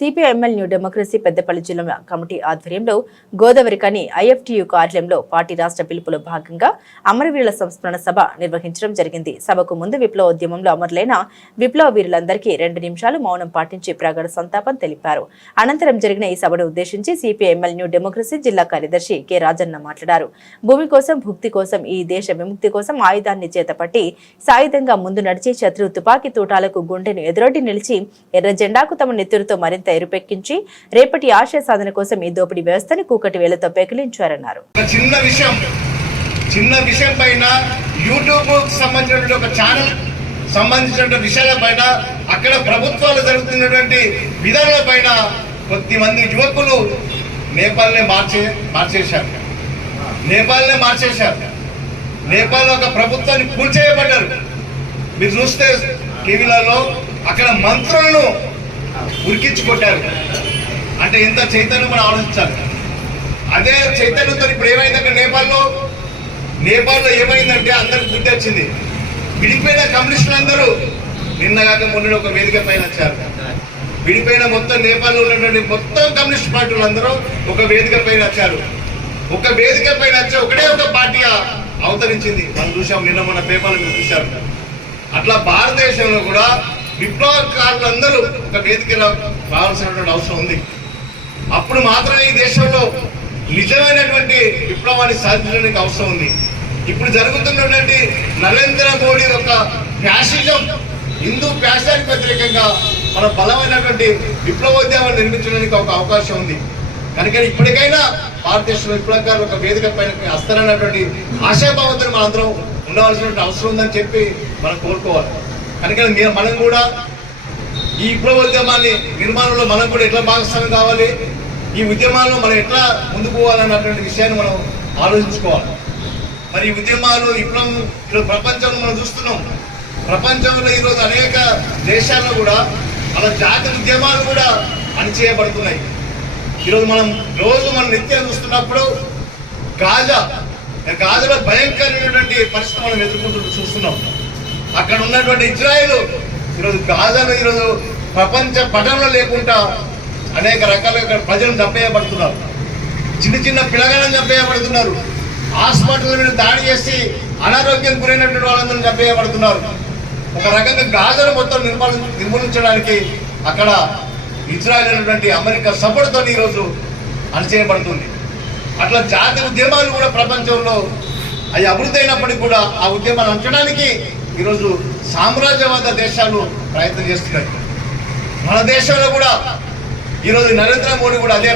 CPIML new democracy Peddapalli జిల్లా committee ఆధ్వర్యంలో Godavarikhani IFTU కార్యాలయంలో పార్టీ రాష్ట్ర పిలుపులో భాగంగా అమరవీరుల సంస్మరణ సభ నిర్వహించడం జరిగింది. సభకు ముందు విప్లవోద్యమంలో అమరులైన విప్లవ వీరులందరికీ 2 నిమిషాలు మౌనం పాటించి ప్రగాఢ సంతాపం తెలిపారు. అనంతరం జరిగిన ఈ సభను ఉద్దేశించి సిపిఐఎంఎల్ న్యూ డెమోక్రసీ జిల్లా కార్యదర్శి కె రాజన్న మాట్లాడారు. భూమి కోసం, భుక్తి కోసం, ఈ దేశ విముక్తి కోసం ఆయుధాన్ని చేతపట్టి సాయుధంగా ముందు నడిచి శత్రు తుపాకీ తూటాలకు గుండెను ఎదురొడ్డి నిలిచి ఎర్ర జెండాకు తమ నెత్తురుతో మరింత ఎరుపెక్కించి రేపటి ఆశయ సాధన కోసం ఈ దోపిడీ వ్యవస్థని కూకటి వేలతో పెకిలించారన్నారు. చిన్న విషయం పైన యూట్యూబ్ సంబంధించిన ఒక ఛానల్ సంబంధించిన విషయాల పైన అక్కడ ప్రభుత్వాలు జరుగుతున్నటువంటి విధానాల పైన కొద్దిమంది యువకులు నేపాల్నే మార్చేశారు. నేపాల్ ఒక ప్రభుత్వాన్ని కూల్చేయబడ్డారు. మీరు చూస్తే టీవీలలో అక్కడ మంత్రులను ఉరికించుకొట్టారు. అంటే ఎంత చైతన్యం మనం ఆలోచించాలి. అదే చైతన్యంతో ఇప్పుడు ఏమైంది అక్కడ నేపాల్లో ఏమైందంటే అందరికి బుద్ధి వచ్చింది. విడిపోయిన కమ్యూనిస్టులు అందరూ నిన్నగాక మొన్న ఒక వేదిక పైన వచ్చారు. విడిపోయిన మొత్తం నేపాల్లో ఉన్నటువంటి మొత్తం కమ్యూనిస్ట్ పార్టీలు అందరూ ఒక వేదిక పైన వచ్చారు. ఒక వేదిక పైన వచ్చి ఒకటే ఒక పార్టీ అవతరించింది. మనం చూసాం, నిన్న మన పేపర్లు మీరు చూశారు. అట్లా భారతదేశంలో కూడా విప్లవకారులందరూ ఒక వేదిక రావాల్సినటువంటి అవసరం ఉంది. అప్పుడు మాత్రమే ఈ దేశంలో నిజమైనటువంటి విప్లవాన్ని సాధించడానికి అవసరం ఉంది. ఇప్పుడు జరుగుతున్నటువంటి నరేంద్ర మోడీ యొక్క ఫ్యాసిజం, హిందూ ఫ్యాషన్కి వ్యతిరేకంగా మన బలమైనటువంటి విప్లవోద్యమాన్ని నిర్మించడానికి ఒక అవకాశం ఉంది. కనుక ఇప్పటికైనా భారతదేశంలో విప్లవకారులు ఒక వేదిక పైన వస్తారన్నటువంటి ఆశాభావంతో మనందరం ఉండవలసినటువంటి అవసరం ఉందని చెప్పి మనం కోరుకోవాలి. కనుక మనం కూడా ఈ విప్లవోద్యమాన్ని నిర్మాణంలో మనం కూడా ఎట్లా భాగస్వామ్యం కావాలి, ఈ ఉద్యమాల్లో మనం ఎట్లా ముందుకు పోవాలన్నటువంటి విషయాన్ని మనం ఆలోచించుకోవాలి. మరి ఈ ఉద్యమాలు విప్లవం ఈరోజు ప్రపంచంలో మనం చూస్తున్నాం. ప్రపంచంలో ఈరోజు అనేక దేశాల్లో కూడా మన జాతి ఉద్యమాలు కూడా అణిచేయబడుతున్నాయి. ఈరోజు మనం నిత్యం చూస్తున్నప్పుడు గాజాలో భయంకరమైనటువంటి పరిస్థితి మనం ఎదుర్కొంటూ చూస్తున్నాం. అక్కడ ఉన్నటువంటి ఇజ్రాయెల్ ఈరోజు గాజాలో ఈరోజు ప్రపంచ పటంలో లేకుండా అనేక రకాలుగా ప్రజలు చంపేయబడుతున్నారు. చిన్న పిల్లగాళ్ళని చంపేయబడుతున్నారు. హాస్పిటల్ మీద దాడి చేసి అనారోగ్యం గురైనటువంటి వాళ్ళందరూ చంపేయబడుతున్నారు. ఒక రకంగా గాజాను మొత్తం నిర్మూలించడానికి అక్కడ ఇజ్రాయెల్ అనేటువంటి అమెరికా సపోర్ట్తో ఈరోజు అణచివేయబడుతుంది. అట్లా జాతి ఉద్యమాలు కూడా ప్రపంచంలో అవి అభివృద్ధి అయినప్పటికీ కూడా ఆ ఉద్యమాలు అంచడానికి ఈరోజు సామ్రాజ్యవాద దేశాలు ప్రయత్నం చేస్తున్నాయి. మన దేశంలో కూడా ఈరోజు నరేంద్ర మోడీ కూడా అదే